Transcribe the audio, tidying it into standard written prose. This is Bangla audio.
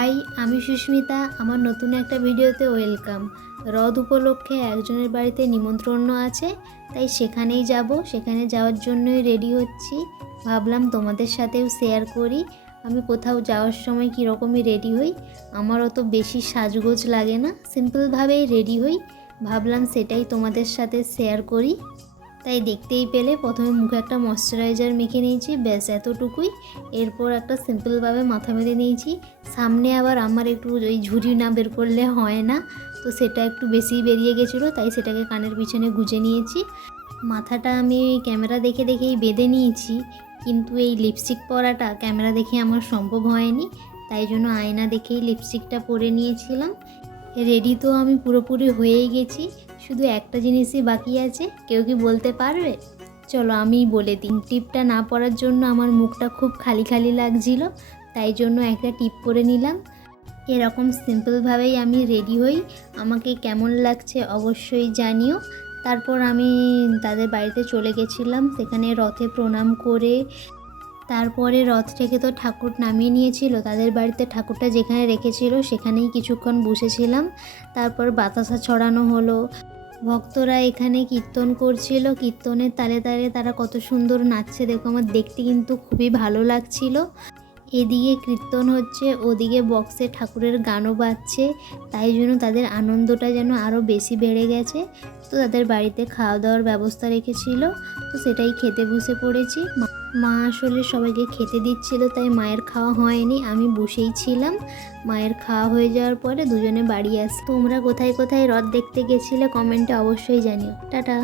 হাই, আমি সুস্মিতা। আমার নতুন একটা ভিডিওতে ওয়েলকাম। রথ উপলক্ষে একজনের বাড়িতে নিমন্ত্রণ আছে, তাই সেখানেই যাব। সেখানে যাওয়ার জন্যই রেডি হচ্ছি। ভাবলাম তোমাদের সাথেও শেয়ার করি আমি কোথাও যাওয়ার সময় কীরকমই রেডি হই। আমার অত বেশি সাজগোজ লাগে না, সিম্পলভাবেই রেডি হই। ভাবলাম সেটাই তোমাদের সাথে শেয়ার করি। তাই দেখতেই পেলে প্রথমে মুখে একটা ময়শ্চারাইজার মেখে নিয়েছি, ব্যাস এতটুকুই। এরপর একটা সিম্পলভাবে মাথা বেঁধে নিয়েছি। সামনে আবার আমার একটু ওই ঝুড়ি না বের করলে হয় না, তো সেটা একটু বেশি বেরিয়ে গেছিলো, তাই সেটাকে কানের পিছনে গুঁজে নিয়েছি। মাথাটা আমি ক্যামেরা দেখে দেখেই বেঁধে নিয়েছি, কিন্তু এই লিপস্টিক পরাটা ক্যামেরা দেখে আমার সম্ভব হয়নি, তাই জন্য আয়না দেখেই লিপস্টিকটা পরে নিয়েছিলাম। রেডি তো আমি পুরোপুরি হয়েই গেছি, শুধু একটা জিনিসই বাকি আছে। কেউ কি বলতে পারবে? চলো আমিই বলে দিই। টিপটা না পরার জন্য আমার মুখটা খুব খালি খালি লাগছিল, তাই জন্য একটা টিপ পরে নিলাম। এরকম সিম্পলভাবেই আমি রেডি হই। আমাকে কেমন লাগছে অবশ্যই জানিও। তারপর আমি তাদের বাড়িতে চলে গেছিলাম, সেখানে রথে প্রণাম করে তারপরে রথ থেকে তো ঠাকুর নামিয়ে নিয়েছিল। তাদের বাড়িতে ঠাকুরটা যেখানে রেখেছিল সেখানেই কিছুক্ষণ বসেছিলাম। তারপর বাতাসা ছড়ানো হলো, ভক্তরা এখানে কীর্তন করছিল। কীর্তনের তালে তালে তারা কত সুন্দর নাচছে দেখো, আমার দেখতে কিন্তু খুবই ভালো লাগছিল। এদিকে কীর্তন হচ্ছে, ওদিকে বক্সে ঠাকুরের গানও বাজছে, তাই জন্য তাদের আনন্দটা যেন আরও বেশি বেড়ে গেছে। তো তাদের বাড়িতে খাওয়া দাওয়ার ব্যবস্থা রেখেছিল, তো সেটাই খেতে বসে পড়েছি। মা আসলে সবাইকে খেতে দিচ্ছিল, তাই মায়ের খাওয়া হয়নি, আমি বসেই ছিলাম। মায়ের খাওয়া হয়ে যাওয়ার পরে দুজনে বাড়ি আসি। তোমরা কোথায় কোথায় রথ দেখতে গেছিলে কমেন্টে অবশ্যই জানিও। টাটা।